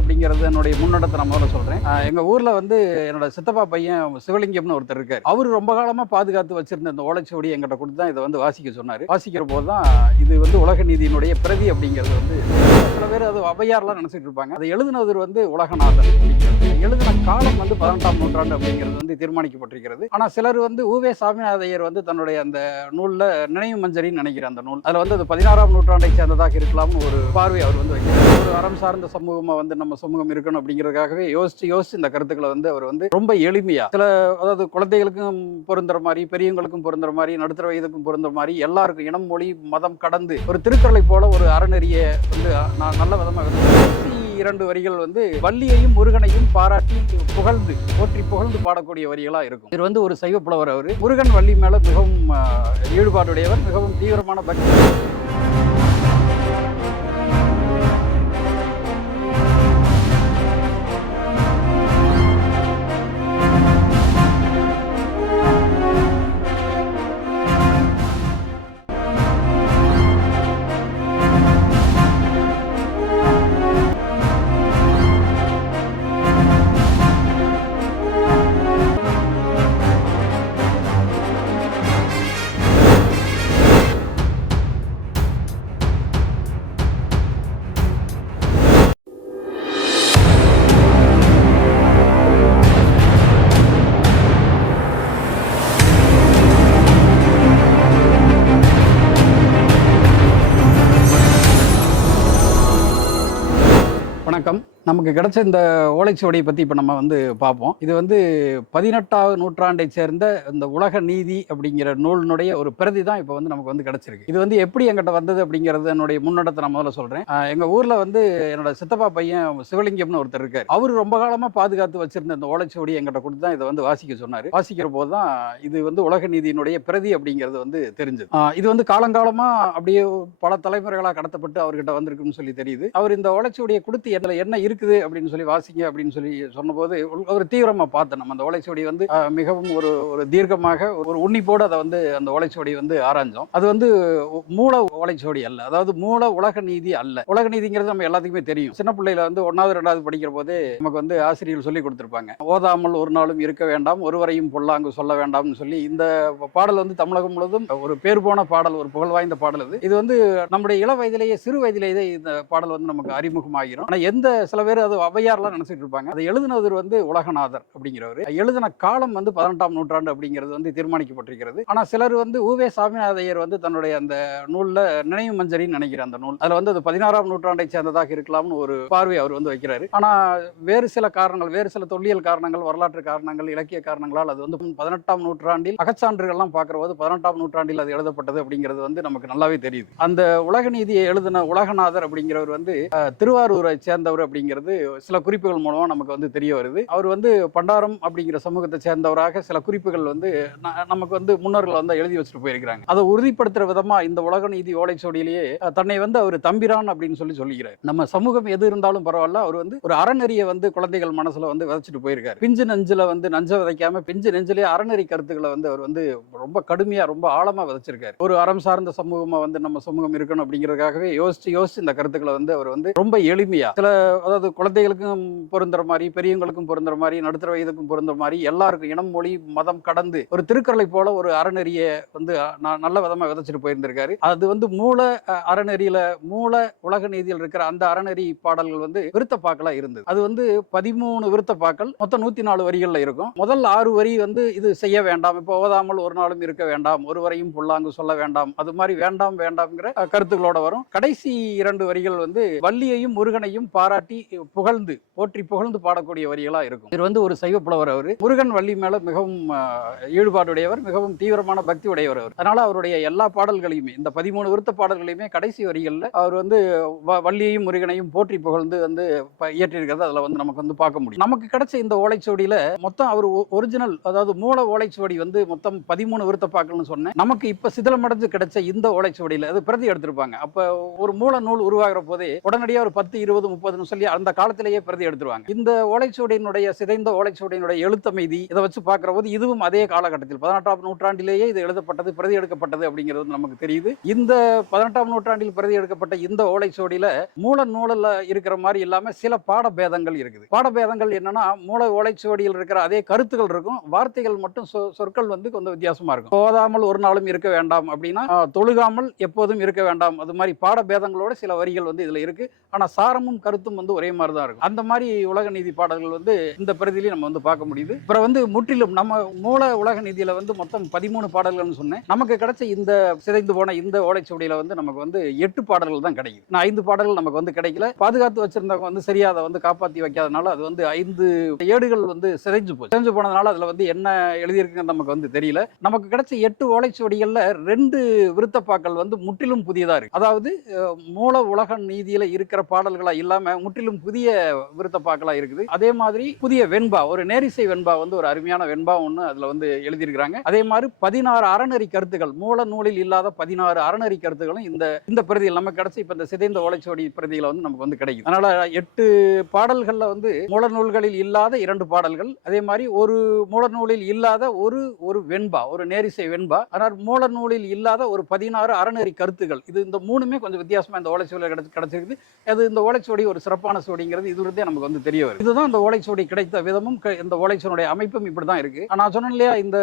அப்படிங்கிறது என்னுடைய முன்னோட்டத்தை நான் முதல்ல சொல்றேன். எங்கள் எங்க ஊர்ல வந்து என்னோட சித்தப்பா பையன் சிவலிங்கம்னு ஒருத்தர் இருக்காரு. அவர் ரொம்ப காலமா பாதுகாத்து வச்சிருந்த இந்த ஓலைச்சுவடி எங்கிட்ட கொடுத்து தான் இதை வந்து வாசிக்க சொன்னாரு. வாசிக்கிற போது தான் இது வந்து உலக நீதியினுடைய பிரதி அப்படிங்கிறது வந்து சில பேர் அது அவையார்லாம் நினைச்சிட்டு இருப்பாங்க. அதை எழுதினவர் வந்து உலகநாதன் எழுதின காலம் வந்து பதினெட்டாம் நூற்றாண்டு அப்படிங்கிறது வந்து தீர்மானிக்கப்பட்டிருக்கிறது. ஆனா சிலர் வந்து உவே சாமிநாதையர் வந்து தன்னுடைய அந்த நூல்ல நினைவு மஞ்சரின்னு நினைக்கிற அந்த நூல். அதுல வந்து அது பதினாறாம் நூற்றாண்டை சேர்ந்ததாக இருக்கலாம்னு ஒரு பார்வை அவர் வந்து வைக்கிறார். ஒரு அறம் சார்ந்த சமூகமா வந்து நம்ம சமூகம் இருக்கணும் அப்படிங்கிறதுக்காகவே யோசிச்சு யோசிச்சு இந்த கருத்துக்களை வந்து அவர் வந்து ரொம்ப எளிமையா சில அதாவது குழந்தைகளுக்கும் பொருந்துற மாதிரி பெரியவங்களுக்கும் பொருந்துற மாதிரி நடுத்தர வயதுக்கும் பொருந்துற மாதிரி எல்லாருக்கும் இனம் மொழி மதம் கடந்து ஒரு திருக்குறளை போல ஒரு அறநெறிய வந்து நான் நல்ல விதமாக இரண்டு வரிகள் வந்து வள்ளியையும் முருகனையும் பாராட்டி புகழ்ந்து போற்றி புகழ்ந்து பாடக்கூடிய வரிகளா இருக்கும். இது வந்து ஒரு சைவ புலவர் அவர். முருகன் வள்ளி மேல மிகவும் ஈடுபாடுடையவர் மிகவும் தீவிரமான பக்தி. நமக்கு கிடைச்ச இந்த ஓலைச்சுவடியை பற்றி இப்போ நம்ம வந்து பார்ப்போம். இது வந்து பதினெட்டாவது நூற்றாண்டை சேர்ந்த இந்த உலக நீதி அப்படிங்கிற நூலினுடைய ஒரு பிரதி தான் இப்போ வந்து நமக்கு வந்து கிடைச்சிருக்கு. இது வந்து எப்படி எங்கிட்ட வந்தது அப்படிங்கிறது என்னுடைய முன்னோட்டத்தை நான் முதல்ல சொல்கிறேன் எங்கள் ஊரில் வந்து என்னோட சித்தப்பா பையன் சிவலிங்கம்னு ஒருத்தர் இருக்கார். அவர் ரொம்ப காலமாக பாதுகாத்து வச்சிருந்த இந்த ஓலைச்சுவடி எங்கிட்ட கொடுத்து தான் இதை வந்து வாசிக்க சொன்னார். வாசிக்கிற போது தான் இது வந்து உலக நீதியினுடைய பிரதி அப்படிங்கிறது வந்து தெரிஞ்சது. இது வந்து காலங்காலமாக அப்படியே பல தலைமுறைகளாக கடத்தப்பட்டு அவர்கிட்ட வந்திருக்குன்னு சொல்லி தெரியுது. அவர் இந்த ஓலைச்சுவடியை கொடுத்து என்ன என்ன இருக்குது அப்படின்னு சொல்லி வாசிங்க அப்படின்னு சொல்லி சொன்னபோது ஒரு- தீவிரமாக பார்த்தேன் நம்ம அந்த ஓலைச்சுவடி வந்து மிகவும் ஒரு ஒரு தீர்க்கமாக ஒரு உன்னிப்போடு அதை வந்து அந்த ஓலைச்சுவடி வந்து ஆராய்ஞ்சோம் அது வந்து மூல ஓலைச்சுவடி அல்ல. அதாவது மூல உலக நீதி அல்ல. உலக நீதிங்கிறது நம்ம எல்லாத்துக்குமே தெரியும். சின்ன பிள்ளையில வந்து ஒன்றாவது ரெண்டாவது படிக்கிற போதே நமக்கு வந்து ஆசிரியர்கள் சொல்லி கொடுத்துருப்பாங்க. ஓதாமல் ஒரு நாளும் இருக்க வேண்டாம் ஒருவரையும் பொல்லாங்கு சொல்ல வேண்டாம்னு சொல்லி இந்த பாடல் வந்து தமிழகம் முழுவதும் ஒரு பேர் போன பாடல் ஒரு புகழ் வாய்ந்த பாடல் இது இது வந்து நம்முடைய இள வயதிலேயே சிறு வயதிலேயே இந்த பாடல் வந்து நமக்கு அறிமுகமாகிரும் ஆனால் எந்த சில பேர் அது ஔவையார்லாம் நினைச்சிட்டு இருப்பாங்க. அதை எழுதினவர் வந்து உலகநாதர் அப்படிங்கிறவர். எழுதின காலம் வந்து பதினெட்டாம் நூற்றாண்டு அப்படிங்கிறது வந்து தீர்மானிக்கப்பட்டிருக்கிறது. ஆனா சிலர் வந்து ஊவே சாமிநாதையர் வந்து தன்னுடைய அந்த நூல்ல நினைவு மஞ்சரின்னு நினைக்கிற அந்த நூல். அதுல வந்து அது பதினாறாம் நூற்றாண்டை சேர்ந்ததாக இருக்கலாம்னு ஒரு பார்வை அவர் வந்து வைக்கிறாரு. ஆனா வேறு சில காரணங்கள் வேறு சில தொல்லியல் காரணங்கள் வரலாற்று காரணங்கள் இலக்கிய காரணங்களால் அது வந்து பதினெட்டாம் நூற்றாண்டில் அகச்சான்றுகள்லாம் பார்க்கிற போது பதினெட்டாம் நூற்றாண்டில் அது எழுதப்பட்டது அப்படிங்கிறது வந்து நமக்கு நல்லாவே தெரியுது. அந்த உலக நீதியை எழுதின உலகநாதர் அப்படிங்கிறவர் வந்து திருவாரூரை சேர்ந்தவர் அப்படிங்கிறது சில குறிப்புகள் மூலமாக நமக்கு வந்து தெரிய வருது. அவர் வந்து பண்டாரம் அப்படிங்கிற சமூகத்தை சேர்ந்தவராக சில குறிப்புகள் வந்து ந- நமக்கு வந்து முன்னோர்கள் வந்து எழுதி வச்சுட்டு போயிருக்கிறாங்க. அதை உறுதிப்படுத்துற விதமா இந்த உலக நீதி ஓலைச்சோடியிலேயே தன்னை வந்து அவர் தம்பிரான் அப்படின்னு சொல்லி சொல்லிக்கிறார். நம்ம சமூகம் எது இருந்தாலும் பரவாயில்ல அவர் வந்து ஒரு அறநெறியை வந்து குழந்தைகள் மனசுல வந்து விதைச்சிட்டு போயிருக்காரு. பிஞ்சு நெஞ்சில் வந்து நஞ்ச விதைக்காம பிஞ்சு நெஞ்சிலேயே அறநெறி கருத்துக்களை வந்து அவர் வந்து ரொம்ப கடுமையா ரொம்ப ஆழமா விதைச்சிருக்காரு. ஒரு அறம் சார்ந்த சமூகமா வந்து நம்ம சமூகம் இருக்கணும் அப்படிங்கிறதுக்காகவே யோசிச்சு யோசிச்சு இந்த கருத்துக்களை வந்து அவர் வந்து ரொம்ப எளிமையா சில அதாவது குழந்தைகளுக்கும் பொருந்துற மாதிரி பெரியவங்களுக்கும் பொருந்துற மாதிரி நடுத்தர வயதுக்கும் பொருந்துற மாதிரி எல்லாருக்கும் இனம் மொழி மதம் கடந்து ஒரு திருக்குறளை போல ஒரு அறநெறிய வந்து நான் நல்ல விதமா விதைச்சிட்டு போயிருந்திருக்காரு. அது வந்து மூல அறநெறியில மூல உலக நீதியில் இருக்கிற அந்த அறநெறி பாடல்கள் வந்து விருத்தப்பாக்களா இருந்தது. அது வந்து பதிமூணு விருத்தப்பாக்கள் மொத்தம் நூத்தி நாலு வரிகள்ல இருக்கும். முதல் ஆறு வரி வந்து இது செய்ய வேண்டாம் இப்போ ஓதாமல் ஒரு நாளும் இருக்க வேண்டாம் ஒருவரையும் புல்லாங்கு சொல்ல வேண்டாம் அது மாதிரி வேண்டாம் வேண்டாம்ங்கிற கருத்துக்களோட வரும். கடைசி இரண்டு வரிகள் வந்து வள்ளியையும் முருகனையும் பாராட்டி புகழ்ந்து போற்றி புகழ்ந்து பாடக்கூடிய வரிகளாக இருக்கும். இது வந்து ஒரு சைவ புலவர் அவர். முருகன் வள்ளி மேலே மிகவும் ஈடுபாடுடையவர் மிகவும் தீவிரமான பக்தி உடையவர் அவர். அதனால் அவருடைய எல்லா பாடல்களையுமே இந்த பதிமூணு விருத்த பாடல்களையுமே கடைசி வரிகளில் அவர் வந்து வ- வள்ளியையும் முருகனையும் போற்றி புகழ்ந்து வந்து ப- இயற்றியிருக்கிறது. அதில் வந்து நமக்கு வந்து பார்க்க முடியும். நமக்கு கிடைச்ச இந்த ஓலைச்சுவடியில் மொத்தம் அவர் ஒரிஜினல் அதாவது மூல ஓலைச்சுவடி வந்து மொத்தம் பதிமூணு விருத்தப்பாக்கள்னு சொன்னேன். நமக்கு இப்போ சிதிலமடைஞ்சு கிடைச்ச இந்த ஓலைச்சுவடியில் அது பிரதி எடுத்திருப்பாங்க. அப்போ ஒரு மூல நூல் உருவாகிற போதே உடனடியாக ஒரு பத்து இருபது முப்பதுன்னு சொல்லி அந்த காலத்திலேயே பிரதி எடுத்துருவாங்க. இந்த ஓலைச்சுவடியினுடைய சிதைந்த ஓலைச்சுவடியினுடைய எழுத்தமைதி இதை வச்சு பார்க்குற போது இதுவும் அதே காலகட்டத்தில் பதினெட்டாம் நூற்றாண்டிலேயே இது எழுதப்பட்டது பிரதி எடுக்கப்பட்டது அப்படிங்கிறது நமக்கு தெரியுது. இந்த பதினெட்டாம் நூற்றாண்டில் பிரதி எடுக்கப்பட்ட இந்த ஓலைச்சுவடியில மூல நூலில் இருக்கிற மாதிரி இல்லாம சில பாடபேதங்கள் இருக்குது. பாடபேதங்கள் என்னன்னா மூல ஓலைச்சுவடியில் இருக்கிற அதே கருத்துக்கள் இருக்கும் வார்த்தைகள் மட்டும் சொ- சொற்கள் வந்து கொஞ்சம் வித்தியாசமா இருக்கும். போதாமல் ஒரு நாளும் இருக்க வேண்டாம் அப்படின்னா தொழுகாமல் எப்போதும் இருக்க வேண்டாம். அது மாதிரி பாடபேதங்களோட சில வரிகள் வந்து இதுல இருக்கு. ஆனா சாரமும் கருத்தும் வந்து ஒரே மாதிரி தான் இருக்கும். அந்த மாதிரி உலக நீதி பாடல்கள் வந்து இந்த பிரதிலையும் நம்ம வந்து பார்க்க முடியுது. அப்புறம் வந்து முற்றிலும் நம்ம மூல உலக நீதியில வந்து மொத்தம் பதிமூணு பாடல்கள்னு சொன்னேன். நமக்கு கிடைச்ச இந்த சிதைந்து போன இந்த ஓலைச்சுவடியில வந்து நமக்கு வந்து எட்டு பாடல்கள் தான் கிடைக்குது. நான் ஐந்து பாடல்கள் நமக்கு வந்து கிடைக்கல. பாதுகாத்து வச்சிருந்தவங்க வந்து சரியா அதை வந்து காப்பாற்றி வைக்காதனால அது வந்து ஐந்து ஏடுகள் வந்து சிதைஞ்சு போச்சு. சிதைஞ்சு போனதுனால அதுல வந்து என்ன எழுதியிருக்குன்னு நமக்கு வந்து தெரியல. நமக்கு கிடைச்ச எட்டு ஓலைச்சுவடிகள்ல ரெண்டு விருத்தப்பாக்கள் வந்து முற்றிலும் புதியதா இருக்கு. அதாவது மூல உலக நீதியில இருக்கிற பாடல்களா இல்லாம முற்றிலும் புதிய விருத்தப்பாக்களா இருக்குது. அதே மாதிரி புதிய வெண்பா ஒரு நேரிசை வெண்பா வந்து ஒரு அருமையான வெண்பா ஒன்று அதுல வந்து எழுதியிருக்கிறாங்க. அதே மாதிரி பதினாறு அறநெறி கருத்துக்கள் மூல நூலில் இல்லாத பதினாறு அறநெறி கருத்துக்களும் இந்த இந்த பிரதியில் நமக்கு கிடைச்சி இப்ப இந்த சிதைந்த ஓலைச்சுவடி பிரதியில வந்து நமக்கு வந்து கிடைக்கும் அதனால எட்டு பாடல்கள்ல வந்து மூல நூல்களில் இல்லாத இரண்டு பாடல்கள் அதே மாதிரி ஒரு மூல நூலில் இல்லாத ஒரு ஒரு வெண்பா ஒரு நேரிசை வெண்பா ஆனால் மூல நூலில் இல்லாத ஒரு பதினாறு அறநெறி கருத்துகள் இது இந்த மூணுமே கொஞ்சம் வித்தியாசமா இந்த ஓலைச்சுவடியில் கிடைச்சு கிடைச்சிருக்குது அது இந்த ஓலைச்சுவடி ஒரு சிறப்பான சுவடிங்கிறது இதுலேருந்தே நமக்கு வந்து தெரிய வருது. இதுதான் இந்த ஓலைச்சுவடி கிடைத்த விதமும் இந்த ஓலைச்சுவனுடைய அமைப்பும் இப்படி தான் இருக்கு நான் சொன்னேன் இல்லையா இந்த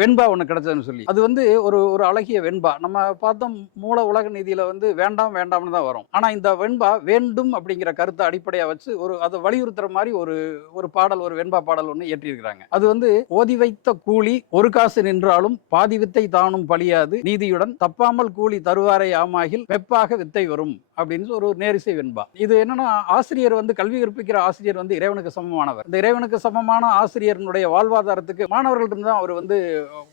வெண்பா ஒன்று கிடைச்சதுன்னு சொல்லி. அது வந்து ஒரு ஒரு அழகிய வெண்பா. நம்ம பார்த்தோம் மூல உலக நீதியில வந்து வேண்டாம் வேண்டாம்னு தான் வரும். ஆனா இந்த வெண்பா வேண்டும் அப்படிங்கிற கருத்தை அடிப்படையா வச்சு ஒரு அதை வலியுறுத்துற மாதிரி ஒரு ஒரு பாடல் ஒரு வெண்பா பாடல் ஒன்று இயற்றியிருக்கிறாங்க. அது வந்து ஓதி வைத்த கூலி ஒரு காசு நின்றாலும் பாதி வித்தை தானும் பழியாது. நீதியுடன் தப்பாமல் கூலி தருவாரை ஆமாகில் வெப்பாக வித்தை வரும். அப்படின்னு ஒரு நேரிசை வெண்பா. இது என்னன்னா ஆசிரியர் வந்து கல்வி கற்பிக்கிற ஆசிரியர் வந்து இறைவனுக்கு சமமானவர். இந்த இறைவனுக்கு சமமான ஆசிரியர்னுடைய வாழ்வாதாரத்துக்கு மாணவர்கள் இருந்து தான் அவர் வந்து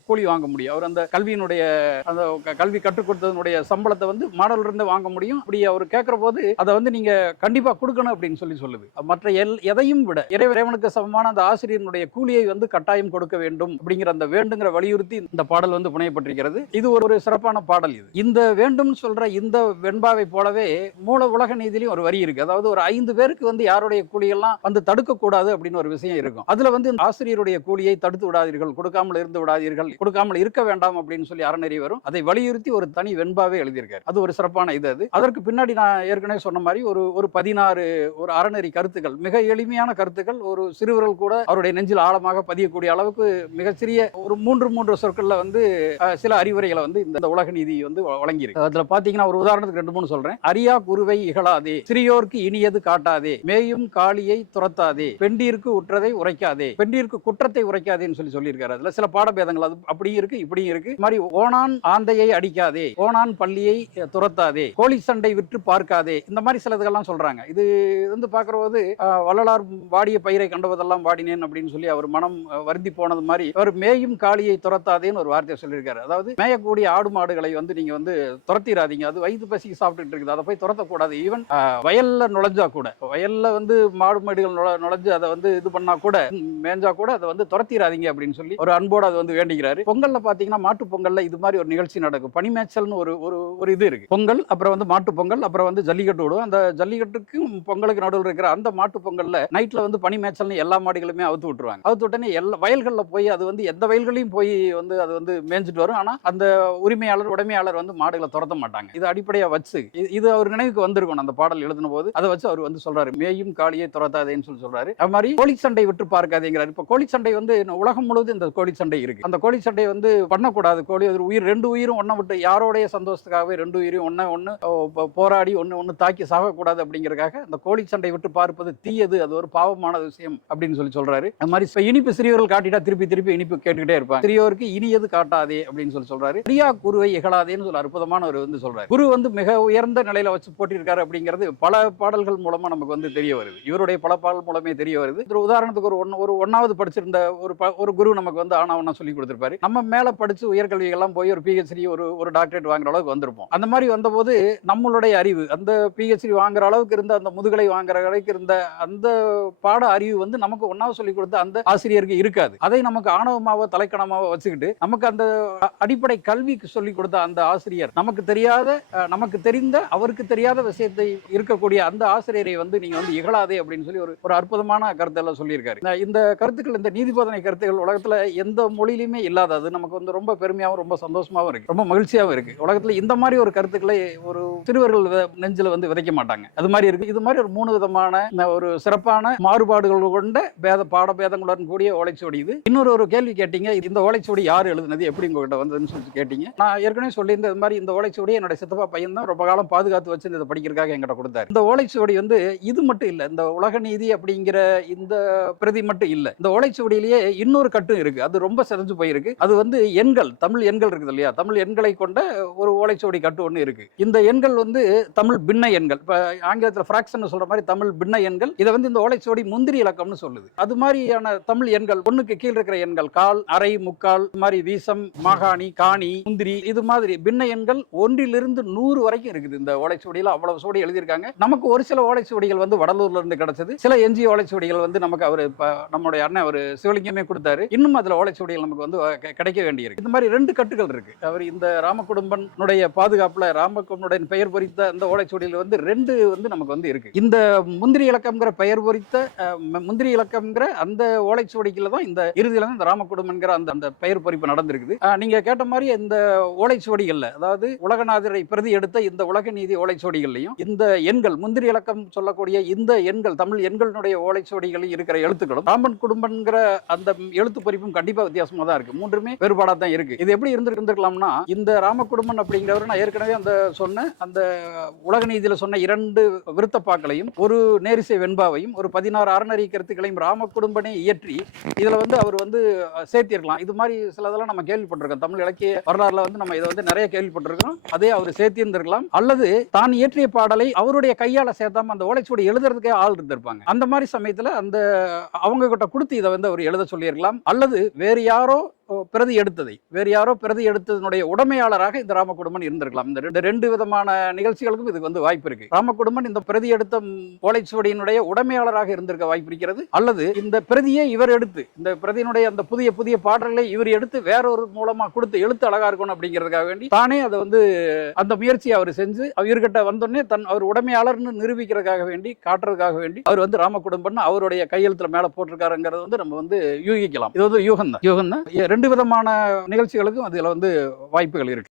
கூலி வாங்க முடியும். அவர் அந்த கல்வியினுடைய அந்த கல்வி கற்றுக் கொடுத்ததனுடைய சம்பளத்தை வந்து மாணவர்கள் இருந்து வாங்க முடியும். அப்படி அவர் கேட்கிற போது அதை வந்து நீங்க கண்டிப்பா கொடுக்கணும் அப்படின்னு சொல்லி சொல்லுது. மற்ற எல் எதையும் விட இறை இறைவனுக்கு சமமான அந்த ஆசிரியனுடைய கூலியை வந்து கட்டாயம் கொடுக்க வேண்டும் அப்படிங்கிற அந்த வேண்டுங்கிற வலியுறுத்தி இந்த பாடல் வந்து புனையப்பட்டிருக்கிறது. இது ஒரு ஒரு சிறப்பான பாடல் இது. இந்த வேண்டும் சொல்ற இந்த வெண்பாவை போலவே மூல உலக நீதியிலும் ஒரு வரி இருக்கு. அதாவது ஒரு ஐந்து பேர் பேருக்கு வந்து யாருடைய கூலியெல்லாம் வந்து தடுக்க கூடாது அப்படின்னு ஒரு விஷயம் இருக்கும். அதுல வந்து ஆசிரியருடைய கூலியை தடுத்து விடாதீர்கள் கொடுக்காமல் இருந்து விடாதீர்கள் கொடுக்காமல் இருக்க வேண்டாம் அப்படின்னு சொல்லி அறநெறி வரும். அதை வலியுறுத்தி ஒரு தனி வெண்பாவே எழுதியிருக்காரு. அது ஒரு சிறப்பான இது அது. அதற்கு பின்னாடி நான் ஏற்கனவே சொன்ன மாதிரி ஒரு ஒரு பதினாறு ஒரு அறநெறி கருத்துக்கள் மிக எளிமையான கருத்துக்கள் ஒரு சிறுவர்கள் கூட அவருடைய நெஞ்சில் ஆழமாக பதியக்கூடிய அளவுக்கு மிகச்சிறிய ஒரு மூன்று மூன்று சொற்கள்ல வந்து சில அறிவுரைகளை வந்து இந்த உலக நீதி வந்து வழங்கியிருக்கு. அதுல பாத்தீங்கன்னா ஒரு உதாரணத்துக்கு ரெண்டு மூணு சொல்றேன். அரியா குருவை இகழாதே சிறியோர்க்கு இனியது காட்டா காட்டாதே மேயும் காளியை துரத்தாதே. பெண்டிற்கு உற்றதை உரைக்காதே. பெண்டிற்கு குற்றத்தை உரைக்காதேன்னு சொல்லி சொல்லியிருக்காரு. அதுல சில பாடபேதங்கள் அது அப்படியும் இருக்கு இப்படியும் இருக்கு. மாதிரி ஓணான் ஆந்தையை அடிக்காதே. ஓணான் பள்ளியை துரத்தாதே. கோழி சண்டை விற்று பார்க்காதே. இந்த மாதிரி சிலதுகள்லாம் சொல்றாங்க. இது வந்து பார்க்கிற போது வள்ளலார் வாடிய பயிரை கண்டபோதெல்லாம் வாடினேன் அப்படின்னு சொல்லி அவர் மனம் வருந்தி போனது மாதிரி அவர் மேயும் காளியை துரத்தாதேன்னு ஒரு வார்த்தையை சொல்லியிருக்காரு. அதாவது மேயக்கூடிய ஆடு மாடுகளை வந்து நீங்க வந்து துரத்திடாதீங்க அது வயிற்று பசிக்கு சாப்பிட்டுட்டு இருக்குது. அதை போய் துரத்தக்கூடாது. ஈவன் வயல்ல நுழைஞ்சா கூட. வயல்ல வந்து மாடு மாடுகள் நுழ- நுழைஞ்சு அதை வந்து இது பண்ணா கூட மேஞ்சா கூட அதை வந்து துரத்திடாதீங்க அப்படின்னு சொல்லி ஒரு அன்போடு அதை வந்து வேண்டிக்கிறாரு பொங்கல்ல பாத்தீங்கன்னா மாட்டு பொங்கல்ல இது மாதிரி ஒரு நிகழ்ச்சி நடக்கும். பனிமேச்சல்னு ஒரு ஒரு ஒரு இது இருக்கு. பொங்கல் அப்புறம் வந்து மாட்டு பொங்கல் அப்புறம் வந்து ஜல்லிக்கட்டு விடும். அந்த ஜல்லிக்கட்டுக்கும் பொங்கலுக்கு நடுவில் இருக்கிற அந்த மாட்டு பொங்கல்ல நைட்ல வந்து பனிமேய்ச்சல்னு எல்லா மாடுகளுமே அவுத்து விட்டுருவாங்க. அவுத்து விட்டனே எல்லா வயல்களில் போய் அது வந்து எந்த வயல்களையும் போய் வந்து அது வந்து மேய்ஞ்சிட்டு வரும். ஆனா அந்த உரிமையாளர் உடைமையாளர் வந்து மாடுகளை துரத்த மாட்டாங்க. இது அடிப்படையா வச்சு இது- இது அவர் நினைவுக்கு வந்திருக்கணும் அந்த பாடல் எழுதின போது அதை வச்சு அவர் வந்து சொல்றாரு மேயும் காளியை துரத்தாதேன்னு சொல்லி சொல்றாரு. அது மாதிரி கோழி சண்டை விட்டு பார்க்காதேங்கிறாரு. இப்ப கோழி சண்டை வந்து உலகம் முழுவதும் இந்த கோழி சண்டை இருக்கு. அந்த கோழி சண்டை வந்து பண்ணக்கூடாது. கோழி ஒரு உயிர் ரெண்டு உயிரும் ஒன்றை விட்டு யாரோடைய சந்தோஷத்துக்காகவே ரெண்டு உயிரும் ஒன்றை ஒன்று போராடி ஒன்று ஒன்று தாக்கி சாகக்கூடாது அப்படிங்கறதுக்காக அந்த கோழி சண்டை விட்டு பார்ப்பது தீயது அது ஒரு பாவமான விஷயம் அப்படின்னு சொல்லி சொல்றாரு. அது மாதிரி இனிப்பு சிறியவர்கள் காட்டிட்டா திருப்பி திருப்பி இனிப்பு கேட்டுக்கிட்டே இருப்பாங்க. சிறியவருக்கு இனியது காட்டாதே அப்படின்னு சொல்லி சொல்றாரு. பிரியா குருவை இகழாதேன்னு சொல்ல அற்புதமான ஒரு வந்து சொல்றாரு. குரு வந்து மிக உயர்ந்த நிலையில வச்சு போட்டிருக்காரு அப்படிங்கிறது பல பாடல்கள் மூலமா நமக்கு வந்து தெரிய வருது. இவருடைய பல பாடல் மூலமே தெரிய வருது. ஒரு உதாரணத்துக்கு ஒரு ஒன்று ஒரு ஒன்னாவது படிச்சிருந்த ஒரு ப- ஒரு குரு நமக்கு வந்து ஆனாவனா சொல்லி கொடுத்துருப்பாரு. நம்ம மேல படிச்சு உயர்கல்விகள்லாம் போய் ஒரு பிஹெச்டி ஒரு ஒரு டாக்டரேட் வாங்குற அளவுக்கு வந்திருப்போம். அந்த மாதிரி வந்தபோது நம்மளுடைய அறிவு அந்த பிஹெச்டி வாங்குற அளவுக்கு இருந்த அந்த முதுகலை வாங்குற அளவுக்கு இருந்த அந்த பாட அறிவு வந்து நமக்கு ஒன்னாவது சொல்லி கொடுத்த அந்த ஆசிரியருக்கு இருக்காது. அதை நமக்கு ஆணவமாவோ தலைக்கணமாவோ வச்சுக்கிட்டு நமக்கு அந்த அடிப்படை கல்விக்கு சொல்லி கொடுத்த அந்த ஆசிரியர் நமக்கு தெரியாத நமக்கு தெரிந்த அவருக்கு தெரியாத விஷயத்தை இருக்கக்கூடிய அந்த ஆசிரியரை வந்து வந்து நீங்க வந்து இகழாதே அப்படின்னு சொல்லி ஒரு ஒரு அற்புதமான கருத்தெல்லாம் சொல்லியிருக்காரு. இந்த- இந்த கருத்துக்கள் இந்த நீதிபோதனை கருத்துக்கள் உலகத்துல எந்த மொழியிலுமே இல்லாதது நமக்கு வந்து ரொம்ப பெருமையாகவும் ரொம்ப சந்தோஷமாகவும் இருக்கு. ரொம்ப மகிழ்ச்சியாகவும் இருக்கு. உலகத்துல இந்த மாதிரி ஒரு கருத்துக்களை ஒரு சிறுவர்கள் நெஞ்சில் வந்து விதைக்க மாட்டாங்க. அது மாதிரி இருக்கு. இது மாதிரி ஒரு மூணு விதமான இந்த ஒரு சிறப்பான மாறுபாடுகள் கொண்ட பேத பாடபேதங்களுடன் கூடிய ஓலைச்சுவடி இது. இன்னொரு ஒரு கேள்வி கேட்டீங்க இந்த ஓலைச்சுவடி யார் எழுதுனது? எப்படி உங்ககிட்ட வந்ததுன்னு சொல்லி கேட்டீங்க. நான் ஏற்கனவே சொல்லியிருந்தேன் மாதிரி இந்த ஓலைச்சுவடி என்னோட சித்தப்பா பையன் தான் ரொம்ப காலம் பாதுகாத்து வச்சு இதை படிக்கிறதுக்காக எங்கிட்ட கொடுத்தாரு. இந்த ஓலைச்சுவடி வந்து இது மட்டும் இல்லை இந்த உலக நீதி அப்படிங்கிற இந்த பிரதி மட்டும் இல்லை. இந்த ஓலைச்சுவடியிலேயே இன்னொரு கட்டும் இருக்கு. அது ரொம்ப சிதைஞ்சு போயிருக்கு. அது வந்து எண்கள் தமிழ் எண்கள் இருக்குது இல்லையா? தமிழ் எண்களை கொண்ட ஒரு ஓலைச்சுவடி கட்டு ஒன்று இருக்கு. இந்த எண்கள் வந்து தமிழ் பின்ன எண்கள். இப்போ ஆங்கிலத்தில் ஃப்ராக்ஷன் சொல்ற மாதிரி தமிழ் பின்ன எண்கள். இதை வந்து இந்த ஓலைச்சுவடி முந்திரி இலக்கம்னு சொல்லுது. அது மாதிரியான தமிழ் எண்கள் ஒண்ணுக்கு கீழ் இருக்கிற எண்கள் கால் அரை முக்கால் இது மாதிரி வீசம் மாகாணி காணி முந்திரி இது மாதிரி பின்ன எண்கள் ஒன்றிலிருந்து நூறு வரைக்கும் இருக்குது. இந்த ஓலைச்சுவடியில் அவ்வளவு சுவடி எழுதியிருக்காங்க. நமக்கு ஒரு சில ஓலைச்சுவடிகள் வந்து வடலூர்ல இருந்து கிடைச்சது. சில எஞ்சி ஓலைச்சுவடிகள் வந்து நமக்கு அவர் நம்மளுடைய அண்ணன் அவர் சிவலிங்கமே கொடுத்தாரு. இன்னும் அதுல ஓலைச்சுவடிகள் நமக்கு வந்து கிடைக்க வேண்டியிருக்கு. இந்த மாதிரி ரெண்டு கட்டுகள் இருக்கு. அவர் இந்த ராமகுடும்பனுடைய பாதுகாப்புல ராமகுடும்பனுடைய பெயர் பொறித்த அந்த ஓலைச்சுவடியில் வந்து ரெண்டு வந்து நமக்கு வந்து இருக்கு. இந்த முந்திரி இலக்கம்ங்கிற பெயர் பொறித்த முந்திரி இலக்கம்ங்கிற அந்த ஓலைச்சுவடிக்குள்ள தான் இந்த இறுதியில தான் இந்த ராமகுடும்பன்கிற அந்த அந்த பெயர் பொறிப்பு நடந்திருக்குது. அஹ், நீங்க கேட்ட மாதிரி இந்த ஓலைச்சுவடிகள்ல அதாவது உலகநாதரை பிரதி எடுத்த இந்த உலக நீதி ஓலைச்சுவடிகள்லையும் இந்த எண்கள் முந்திரி இலக்கம் சொல்லக்கூடிய இந்த எண்கள் தமிழ் எண்களுடைய ஓலைச்சுவடிகளில் இருக்கிற எழுத்துக்களும் ராமன் குடும்பங்கிற அந்த எழுத்து பொறிப்பும் கண்டிப்பா வித்தியாசமா தான் இருக்கு. மூன்றுமே வேறுபாடா தான் இருக்கு. இது எப்படி இருந்து இருந்திருக்கலாம்னா இந்த ராமகுடும்பன் அப்படிங்கிறவர் நான் ஏற்கனவே அந்த சொன்ன அந்த உலக நீதியில் சொன்ன இரண்டு விருத்தப்பாக்களையும் ஒரு நேரிசை வெண்பாவையும் ஒரு பதினாறு அறநெறி கருத்துக்களையும் ராம ராமகுடும்பனை இயற்றி இதில் வந்து அவர் வந்து சேர்த்திருக்கலாம். இது மாதிரி சிலதெல்லாம் நம்ம கேள்விப்பட்டிருக்கோம். தமிழ் இலக்கிய வரலாறுல வந்து நம்ம இதை வந்து நிறைய கேள்விப்பட்டிருக்கிறோம். அதே அவர் சேர்த்திருந்திருக்கலாம். அல்லது தான் இயற்றிய பாடலை அவருடைய கையால சேர்த்தாம அந்த ஓலைச்சுவடி எழுதுறதுக்கே ஆள் இருந்திருப்பாங்க. அந்த மாதிரி சமயத்துல அந்த அவங்க கிட்ட கொடுத்து இதை வந்து அவர் எழுத சொல்லியிருக்கலாம். அல்லது வேறு யாரோ பிரதி எடுத்ததை. வேறு யாரோ பிரதி எடுத்ததனுடைய உடமையாளராக இந்த ராமகுடும்பன் இருந்திருக்கலாம். இந்த ரெண்டு ரெண்டு விதமான நிகழ்ச்சிகளுக்கும் இதுக்கு வந்து வாய்ப்பு இருக்கு. ராமகுடும்பன் இந்த பிரதி எடுத்த ஓலைச்சுவடியினுடைய உடமையாளராக இருந்திருக்க வாய்ப்பு இருக்கிறது. அல்லது இந்த பிரதியை இவர் எடுத்து இந்த பிரதியினுடைய அந்த புதிய புதிய பாடல்களை இவர் எடுத்து வேற ஒரு மூலமா கொடுத்து எழுத்து அழகா இருக்கணும் அப்படிங்கிறதுக்காக வேண்டி தானே அதை வந்து அந்த முயற்சியை அவர் செஞ்சு இவர்கிட்ட வந்தோடனே தன் அவர் உடமையாளர்னு நிரூபிக்கிறதுக்காக வேண்டி காட்டுறதுக்காக வேண்டி அவர் வந்து ராமகுடும்பன் அவருடைய கையெழுத்துல மேல போட்டிருக்காருங்கிறது வந்து நம்ம வந்து யூகிக்கலாம். இது வந்து யூகம் தான் யூகம் தான் ரெண்டு விதமான நிகழ்ச்சிகளுக்கும் அதில் வந்து வாய்ப்புகள் இருக்கு.